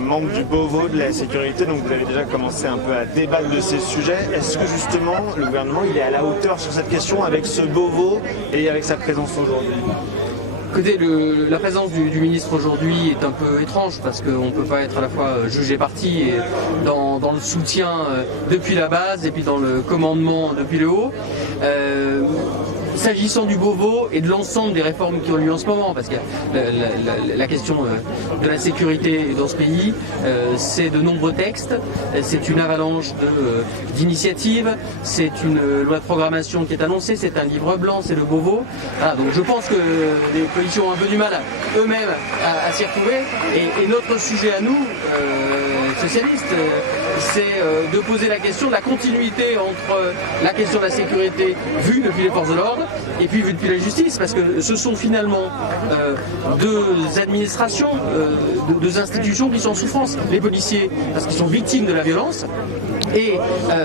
membre du Beauvau de la sécurité, donc vous avez déjà commencé un peu à débattre de ces sujets. Est-ce que justement le gouvernement il est à la hauteur sur cette question avec ce Beauvau et avec sa présence aujourd'hui? Écoutez, la présence du ministre aujourd'hui est un peu étrange parce qu'on ne peut pas être à la fois juge et parti et dans le soutien depuis la base et puis dans le commandement depuis le haut. S'agissant du Beauvau et de l'ensemble des réformes qui ont lieu en ce moment, parce que la question de la sécurité dans ce pays, c'est de nombreux textes, c'est une avalanche d'initiatives, c'est une loi de programmation qui est annoncée, c'est un livre blanc, c'est le Beauvau. Voilà, donc je pense que les policiers ont un peu du mal eux-mêmes à s'y retrouver. Et notre sujet à nous, socialistes, c'est de poser la question de la continuité entre la question de la sécurité vue depuis les forces de l'ordre et puis vue depuis la justice, parce que ce sont finalement deux administrations, deux institutions qui sont en souffrance. Les policiers parce qu'ils sont victimes de la violence et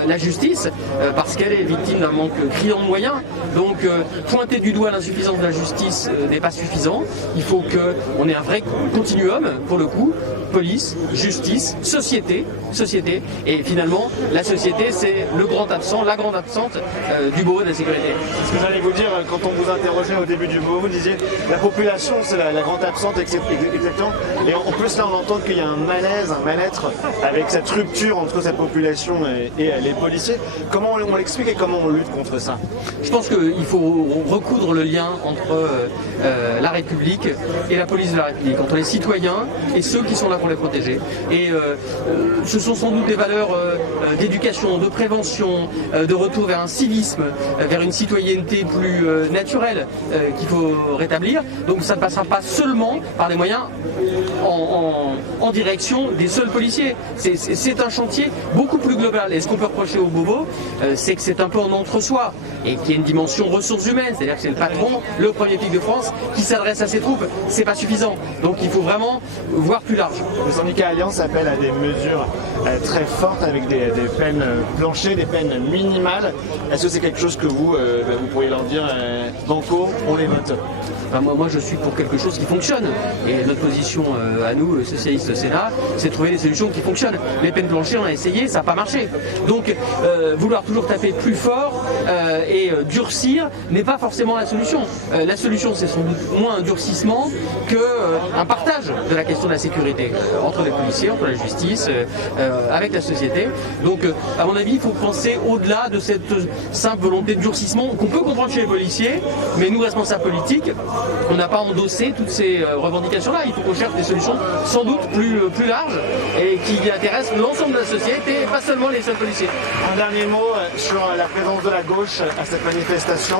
la justice parce qu'elle est victime d'un manque criant de moyens. Donc pointer du doigt l'insuffisance de la justice n'est pas suffisant. Il faut qu'on ait un vrai continuum pour le coup. Police, justice, société, et finalement la société c'est le grand absent, la grande absente du Beauvau de la sécurité. C'est ce que j'allais vous dire quand on vous interrogeait au début du Beauvau, vous disiez la population c'est la grande absente exactement, et en plus là on entend qu'il y a un malaise, un mal-être avec cette rupture entre cette population et les policiers. Comment on l'explique et comment on lutte contre ça? Je pense qu'il faut recoudre le lien entre la République et la police de la République, entre les citoyens et ceux qui sont là pour les protéger. Et ce sont sans doute des valeurs d'éducation, de prévention, de retour vers un civisme, vers une citoyenneté plus naturelle qu'il faut rétablir. Donc ça ne passera pas seulement par des moyens en direction des seuls policiers. C'est un chantier beaucoup plus global. Et ce qu'on peut reprocher au Beauvau, c'est que c'est un peu en entre-soi et qu'il y a une dimension ressources humaines, c'est-à-dire que c'est le patron, le premier flic de France, qui s'adresse à ses troupes. C'est pas suffisant. Donc il faut vraiment voir plus large. Le syndicat Alliance appelle à des mesures très fortes avec des peines planchées, des peines minimales. Est-ce que c'est quelque chose que vous pourriez leur dire banco, on les vote? Enfin, moi je suis pour quelque chose qui fonctionne. Et notre position à nous, socialistes au Sénat, c'est de trouver des solutions qui fonctionnent. Les peines planchées, on a essayé, ça n'a pas marché. Donc vouloir toujours taper plus fort et durcir n'est pas forcément la solution. La solution c'est sans doute moins un durcissement qu'un partage de la question de la sécurité entre les policiers, entre la justice, avec la société. Donc à mon avis il faut penser au-delà de cette simple volonté de durcissement qu'on peut comprendre chez les policiers, mais nous responsables politiques, on n'a pas endossé toutes ces revendications-là. Il faut qu'on cherche des solutions sans doute plus larges et qui intéressent l'ensemble de la société et pas seulement les seuls policiers. Un dernier mot sur la présence de la gauche à cette manifestation.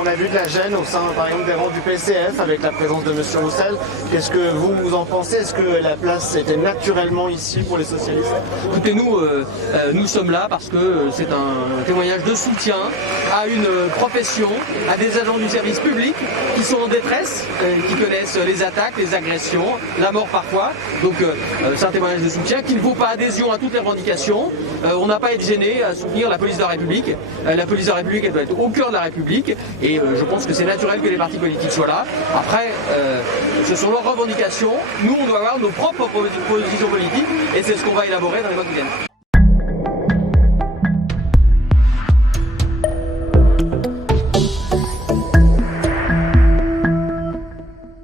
On a vu de la gêne au sein par exemple des rangs du PCF avec la présence de M. Roussel. Qu'est-ce que vous en pensez? Est-ce que la place était naturellement ici pour les socialistes? Écoutez, nous sommes là parce que c'est un témoignage de soutien à une profession, à des agents du service public qui sont en détresse, qui connaissent les attaques, les agressions, la mort parfois. Donc c'est un témoignage de soutien qui ne vaut pas adhésion à toutes les revendications. On n'a pas à être gêné à soutenir la police de la République. La police de la République, elle doit être au cœur de la République et je pense que c'est naturel que les partis politiques soient là. Après, ce sont leurs revendications. Nous, on doit avoir nos propres positions politiques et c'est ce qu'on va élaborer dans les mois qui viennent.